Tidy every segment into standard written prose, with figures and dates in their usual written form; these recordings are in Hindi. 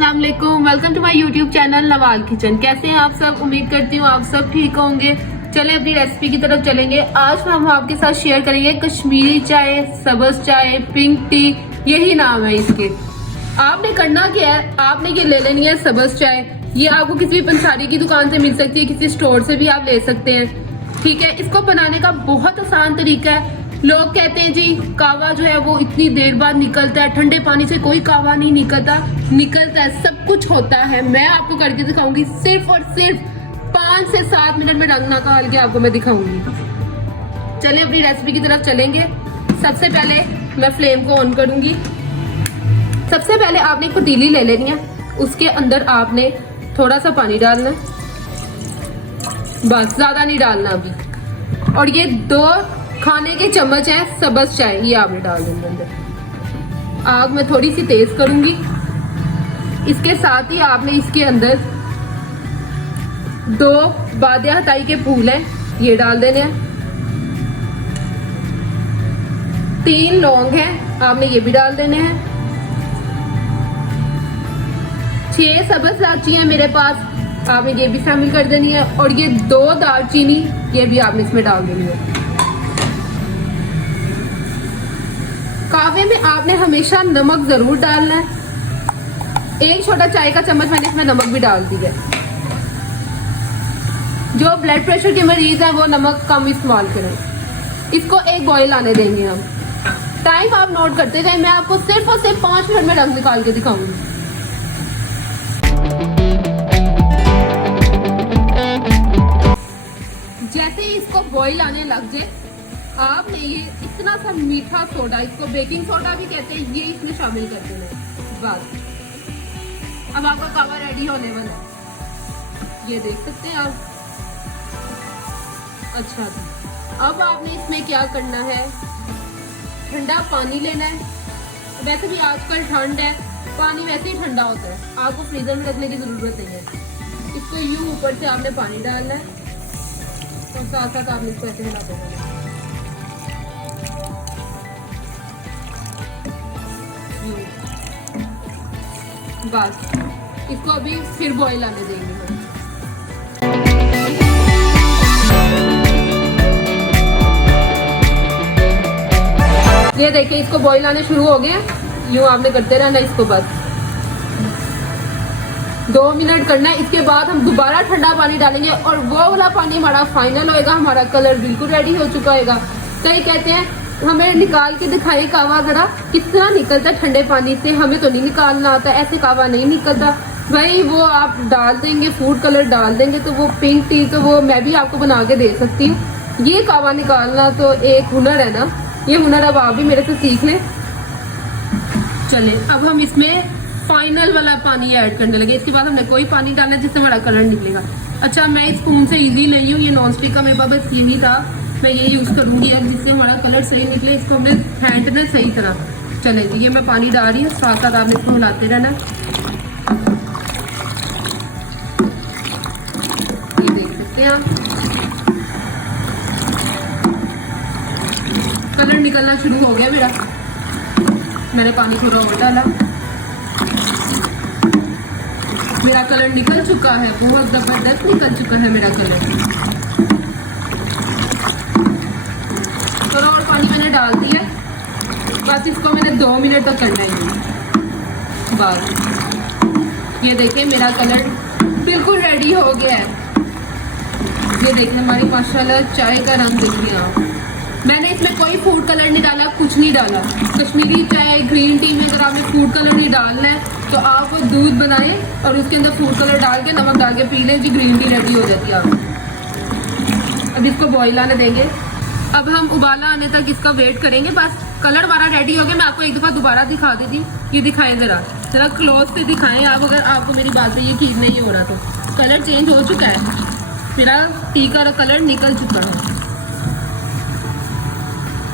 अस्सलाम वालेकुम, welcome to my YouTube channel Nawal kitchen. कैसे हैं आप सब? उम्मीद करती हूँ आप सब ठीक होंगे। चलें अपनी रेसिपी की तरफ चलेंगे। आज हम आपके साथ शेयर करेंगे कश्मीरी चाय, सब्ज चाय, पिंक टी, यही नाम है इसके। आपने करना क्या है, आपने ये ले लेनी है सब्ज चाय। ये आपको किसी भी पंसारी की दुकान से मिल सकती है, किसी स्टोर से भी आप ले सकते हैं। ठीक है, इसको बनाने का बहुत आसान तरीका है। लोग कहते हैं जी कावा जो है वो इतनी देर बाद निकलता है, ठंडे पानी से कोई कावा नहीं निकलता है, सब कुछ होता है। मैं आपको करके दिखाऊंगी, सिर्फ और सिर्फ 5 से 7 मिनट में रंग निकाल के आपको मैं दिखाऊंगी। चलें अपनी रेसिपी की तरफ चलेंगे। सबसे पहले मैं फ्लेम को ऑन करूंगी। सबसे पहले आपने एक पतीली ले लेनी है, उसके अंदर आपने थोड़ा सा पानी डालना है, बस ज्यादा नहीं डालना अभी। और ये 2 खाने के चम्मच है सब्ज चाय, ये आपने डाल देंगे अंदर। आग मैं थोड़ी सी तेज करूंगी। इसके साथ ही आपने इसके अंदर 2 बादिया हटाई के फूल हैं, ये डाल देने हैं। 3 लौंग हैं, आपने ये भी डाल देने हैं। 6 सब्ज इलायची है मेरे पास, आपने ये भी शामिल कर देनी है। और ये 2 दालचीनी, ये भी आपने इसमें डाल देनी है। कावे में आपने हमेशा नमक जरूर डालना है। 1 छोटा चाय का चम्मच मैंने इसमें नमक भी डाल दिया है। जो ब्लड प्रेशर के मरीज हैं वो नमक कम इस्तेमाल करें। इसको एक बॉईल आने देंगे हम। टाइम आप नोट करते जाए, मैं आपको सिर्फ और सिर्फ 5 मिनट में रंग निकाल के दिखाऊंगी। जैसे ही इसको बॉईल आने लग जाए, आपने ये इतना सा मीठा सोडा, इसको बेकिंग सोडा भी कहते हैं, ये इसमें शामिल कर देना है। बस अब आपका कावा रेडी होने वाला है, ये देख सकते हैं आप। अच्छा, अब आपने इसमें क्या करना है, ठंडा पानी लेना है। वैसे भी आजकल ठंड है, पानी वैसे ही ठंडा होता है, आपको फ्रीजर में रखने की जरूरत नहीं है। इसको यूं ऊपर से आपने पानी डालना है और साथ साथ आपने इसको ऐसे हिलाते रहना है। बस इसको अभी फिर बॉईल आने देंगे हम। ये देखिए इसको बॉईल आने शुरू हो गए। यूं आपने करते रहना इसको, बस 2 मिनट करना है। इसके बाद हम दोबारा ठंडा पानी डालेंगे और वो वाला पानी हमारा फाइनल होएगा। हमारा कलर बिल्कुल रेडी हो चुका होगा। कई कहते हैं हमें निकाल के दिखाई कावा जरा कितना निकलता है ठंडे पानी से, हमें तो नहीं निकालना आता, ऐसे कावा नहीं निकलता भाई। वो आप डाल देंगे, फूड कलर डाल देंगे तो वो पिंक टी, तो वो मैं भी आपको बना के दे सकती हूँ। ये कावा निकालना तो एक हुनर है ना, ये हुनर अब आप भी मेरे से सीख लें। चले अब हम इसमें फाइनल वाला पानी ऐड करने लगे। इसके बाद हमने कोई पानी डालना जिससे हमारा कलर निकलेगा। अच्छा, मैं इस स्पून से इजी नहीं हूँ, ये नॉन स्टिक का मेरे पास बस यही था, मैं ये यूज करूंगी अब जिससे हमारा कलर सही निकले। इसको हमने हैंड ना सही तरह। चले ये मैं पानी डाल रही हूँ, साथ साथ आपने इसको हिलाते रहना। ये देख सकते हैं आप, कलर निकलना शुरू हो गया मेरा। मैंने पानी थोड़ा और डाला, मेरा कलर निकल चुका है, बहुत जबरदस्त निकल चुका है मेरा कलर। थोड़ा और पानी मैंने डाल दिया, बस इसको मैंने 2 मिनट तक करना है। बस ये देखिए मेरा कलर बिल्कुल रेडी हो गया है। ये देखिए हमारी माशाल्लाह चाय का रंग देखिए आप। मैंने इसमें कोई फूड कलर नहीं डाला, कुछ नहीं डाला। कश्मीरी चाय, ग्रीन टी में अगर आपने फूड कलर नहीं डालना है तो आप दूध बनाएं और उसके अंदर फूड कलर डाल के नमक डाल के पी लें जी, ग्रीन टी रेडी हो जाती है आप। अब इसको बॉईल आने देंगे। अब हम उबाला आने तक इसका वेट करेंगे। बस कलर हमारा रेडी हो गया। मैं आपको एक दफ़ा दोबारा दिखा देती, ये दिखाएं जरा क्लोज से दिखाएं आप, अगर आपको मेरी बात से यकीन नहीं हो रहा तो। कलर चेंज हो चुका है, मेरा टी का कलर निकल चुका है।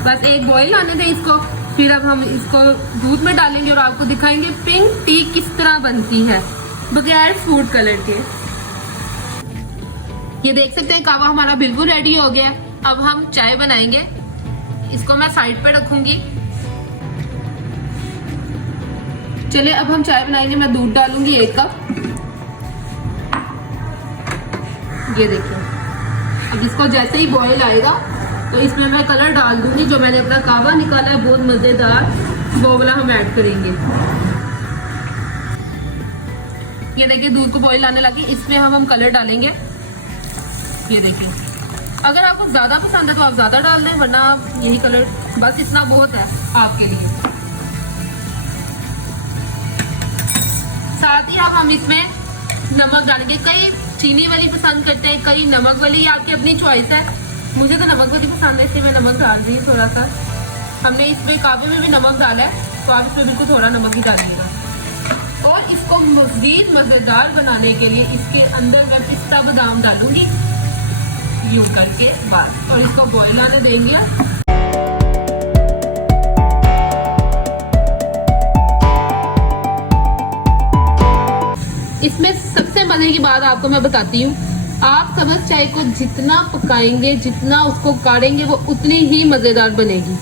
बस एक बॉईल आने दें इसको, फिर अब हम इसको दूध में डालेंगे और आपको दिखाएंगे पिंक टी किस तरह बनती है बगैर फूड कलर के। ये देख सकते हैं कावा हमारा बिल्कुल रेडी हो गया। अब हम चाय बनाएंगे। इसको मैं साइड पे रखूंगी। चलिए अब हम चाय बनाएंगे। मैं दूध डालूंगी 1 कप। ये देखिए, अब इसको जैसे ही बॉईल आएगा तो इसमें मैं कलर डाल दूंगी। जो मैंने अपना कावा निकाला है बहुत मजेदार, वो वाला हम ऐड करेंगे। ये देखिए दूध को बॉईल आने लगी, इसमें हम कलर डालेंगे। ये देखिए, अगर आपको ज्यादा पसंद है तो आप ज्यादा डाल दें, वरना आप यही कलर, बस इतना बहुत है आपके लिए। साथ ही हम इसमें नमक डालेंगे। कई चीनी वाली पसंद करते हैं, कई नमक वाली, आपकी अपनी चॉइस है। मुझे तो नमक वाली पसंद है, इसलिए मैं नमक डाल रही हूँ थोड़ा सा। हमने इसमें कावे में भी नमक डाला है, तो आप इसमें बिल्कुल थोड़ा नमक ही डालिएगा। और इसको मज़ीद मज़ेदार बनाने के लिए इसके अंदर मैं पिस्ता बादाम डालूंगी यूं करके बाद, और इसको बॉईल आने देंगे। इसमें सबसे मजे की बात आपको मैं बताती हूँ, आप सब्ज चाय को जितना पकाएंगे, जितना उसको काढ़ेंगे, वो उतनी ही मजेदार बनेगी।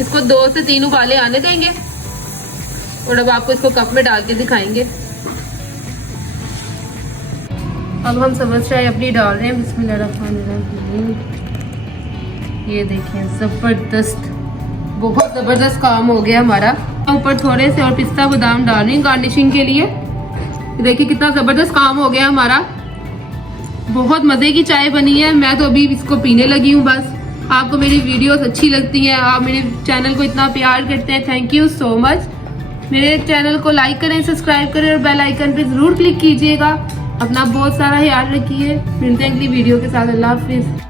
इसको 2 से 3 उबाले आने देंगे और अब आपको इसको कप में डाल के दिखाएंगे। अब हम सब्ज चाय अपनी डाल रहे हैं। बिस्मिल्लाहिर्रहमानिर्रहीम। ये देखें, जबरदस्त, बहुत जबरदस्त काम हो गया हमारा। ऊपर थोड़े से और पिस्ता बादाम डाल रही हूँ गार्निशिंग के लिए। देखिए कितना जबरदस्त काम हो गया हमारा। बहुत मजे की चाय बनी है। मैं तो अभी इसको पीने लगी हूँ बस। आपको मेरी वीडियोस अच्छी लगती हैं, आप मेरे चैनल को इतना प्यार करते हैं, थैंक यू सो मच। मेरे चैनल को लाइक करें, सब्सक्राइब करें और बेल आइकन पे जरूर क्लिक कीजिएगा। अपना बहुत सारा ख्याल रखिए। मिलते हैं अगली वीडियो के साथ। अल्लाह हाफिज।